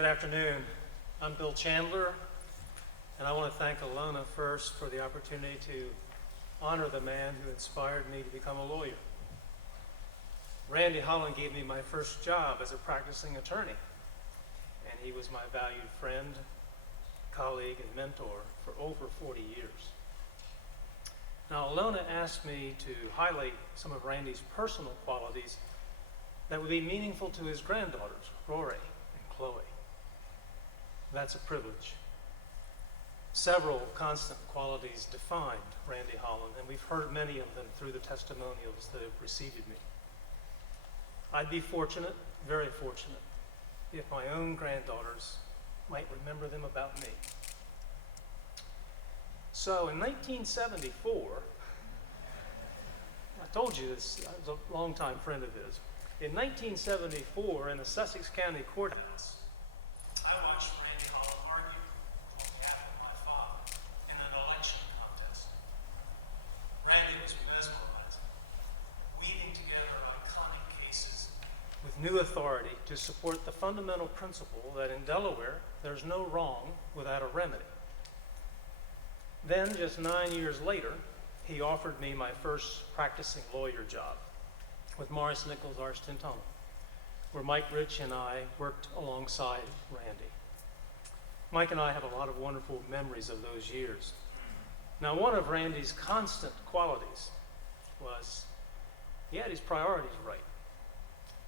Good afternoon. I'm Bill Chandler, and I want to thank Alona first for the opportunity to honor the man who inspired me to become a lawyer. Randy Holland gave me my first job as a practicing attorney, and he was my valued friend, colleague, and mentor for over 40 years. Now, Alona asked me to highlight some of Randy's personal qualities that would be meaningful to his granddaughters, Rory and Chloe. That's a privilege. Several constant qualities defined Randy Holland, and we've heard many of them through the testimonials that have preceded me. I'd be fortunate, very fortunate, if my own granddaughters might remember them about me. So in 1974, I told you this, I was a longtime friend of his. In 1974, in the Sussex County Courthouse, I watched Randy Holland argue on behalf of my father in an election contest. Randy was mesmerizing, weaving together iconic cases with new authority to support the fundamental principle that in Delaware, there's no wrong without a remedy. Then, just 9 years later, he offered me my first practicing lawyer job with Morris Nichols Arsten Tunnel, where Mike Rich and I worked alongside Randy. Mike and I have a lot of wonderful memories of those years. Now, one of Randy's constant qualities was he had his priorities right.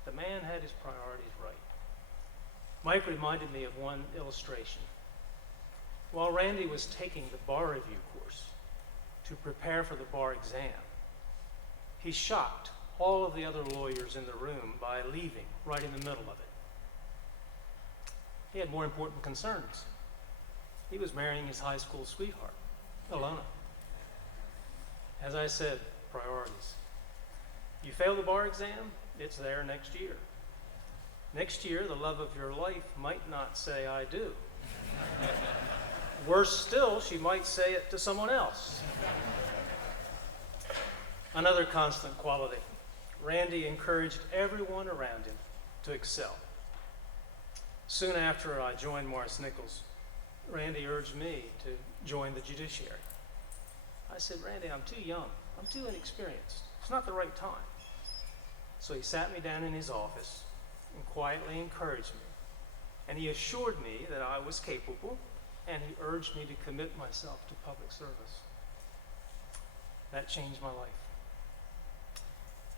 The man had his priorities right. Mike reminded me of one illustration. While Randy was taking the bar review course to prepare for the bar exam, he shocked all of the other lawyers in the room by leaving right in the middle of it. He had more important concerns. He was marrying his high school sweetheart, Alona. As I said, priorities. You fail the bar exam, it's there next year. Next year, the love of your life might not say, "I do." Worse still, she might say it to someone else. Another constant quality. Randy encouraged everyone around him to excel. Soon after I joined Morris Nichols, Randy urged me to join the judiciary. I said, "Randy, I'm too young. I'm too inexperienced. It's not the right time." So he sat me down in his office and quietly encouraged me. And he assured me that I was capable, and he urged me to commit myself to public service. That changed my life.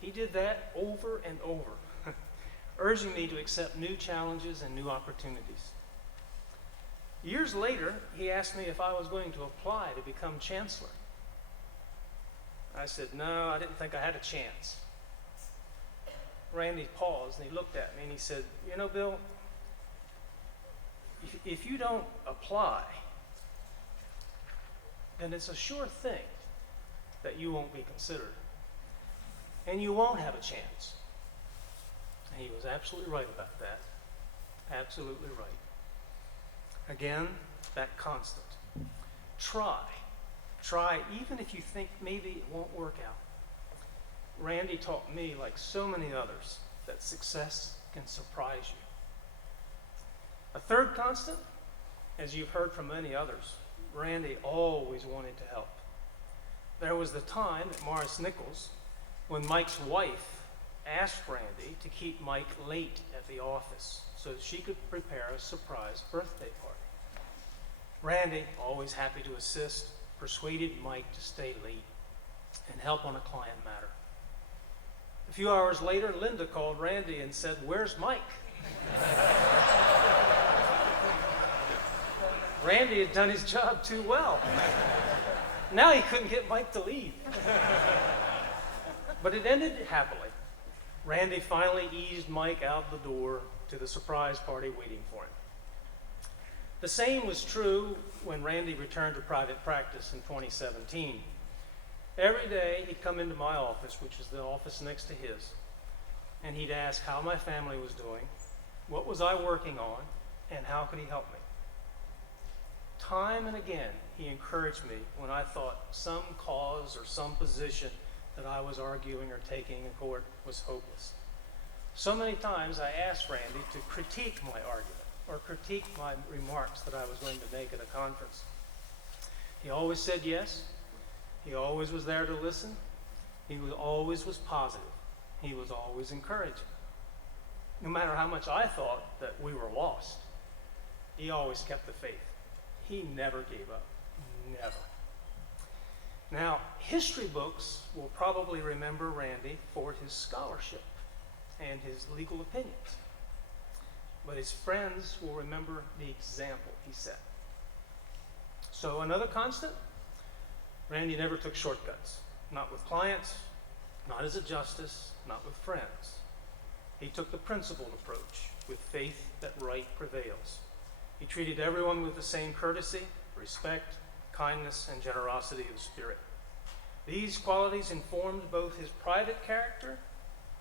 He did that over and over, urging me to accept new challenges and new opportunities. Years later, he asked me if I was going to apply to become chancellor. I said, "No, I didn't think I had a chance." Randy paused and he looked at me and he said, "You know, Bill, if you don't apply, then it's a sure thing that you won't be considered. And you won't have a chance." And he was absolutely right about that. Absolutely right. Again, that constant. Try. Try even if you think maybe it won't work out. Randy taught me, like so many others, that success can surprise you. A third constant, as you've heard from many others, Randy always wanted to help. There was the time at Morris Nichols when Mike's wife asked Randy to keep Mike late at the office so that she could prepare a surprise birthday party. Randy, always happy to assist, persuaded Mike to stay late and help on a client matter. A few hours later, Linda called Randy and said, "Where's Mike?" Randy had done his job too well. Now he couldn't get Mike to leave. But it ended happily. Randy finally eased Mike out the door to the surprise party waiting for him. The same was true when Randy returned to private practice in 2017. Every day he'd come into my office, which is the office next to his, and he'd ask how my family was doing, what was I working on, and how could he help me. Time and again, he encouraged me when I thought some cause or some position that I was arguing or taking in court was hopeless. So many times I asked Randy to critique my argument, or critique my remarks that I was going to make at a conference. He always said yes. He always was there to listen. He always was positive. He was always encouraging. No matter how much I thought that we were lost, he always kept the faith. He never gave up. Never. Now, history books will probably remember Randy for his scholarship and his legal opinions. But his friends will remember the example he set. So another constant, Randy never took shortcuts. Not with clients, not as a justice, not with friends. He took the principled approach with faith that right prevails. He treated everyone with the same courtesy, respect, kindness, and generosity of spirit. These qualities informed both his private character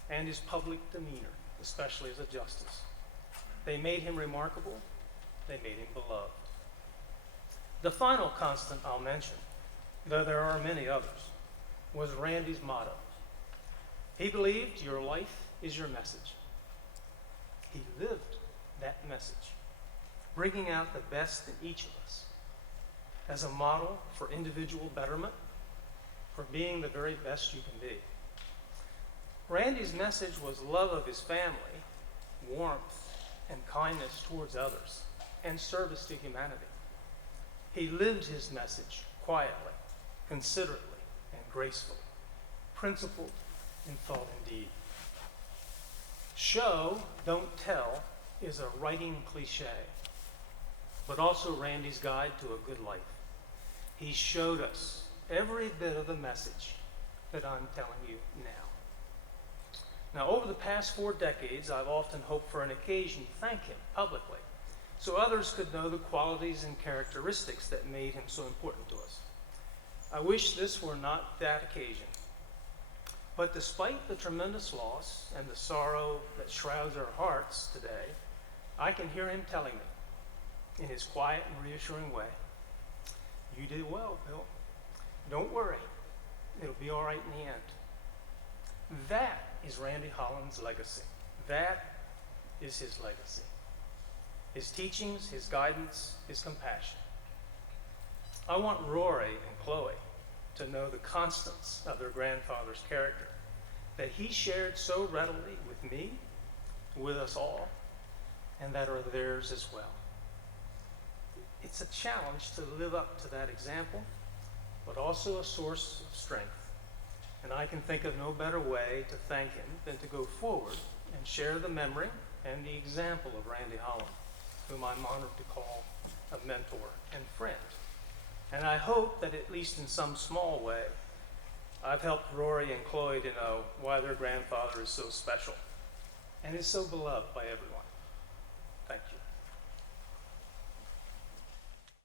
and his public demeanor, especially as a justice. They made him remarkable. They made him beloved. The final constant I'll mention, though there are many others, was Randy's motto. He believed your life is your message. He lived that message, bringing out the best in each of us as a model for individual betterment, for being the very best you can be. Randy's message was love of his family, warmth and kindness towards others, and service to humanity. He lived his message quietly, considerately, and gracefully, principled in thought and deed. Show, don't tell is a writing cliche, but also Randy's guide to a good life. He showed us every bit of the message that I'm telling you now. Now, over the past 4 decades, I've often hoped for an occasion to thank him publicly, so others could know the qualities and characteristics that made him so important to us. I wish this were not that occasion. But despite the tremendous loss and the sorrow that shrouds our hearts today, I can hear him telling me, in his quiet and reassuring way, "You did well, Bill. Don't worry. It'll be all right in the end." That is Randy Holland's legacy. That is his legacy. His teachings, his guidance, his compassion. I want Rory and Chloe to know the constants of their grandfather's character that he shared so readily with me, with us all, and that are theirs as well. It's a challenge to live up to that example, but also a source of strength. And I can think of no better way to thank him than to go forward and share the memory and the example of Randy Holland, whom I'm honored to call a mentor and friend. And I hope that at least in some small way, I've helped Rory and Chloe to know why their grandfather is so special and is so beloved by everyone. Thank you.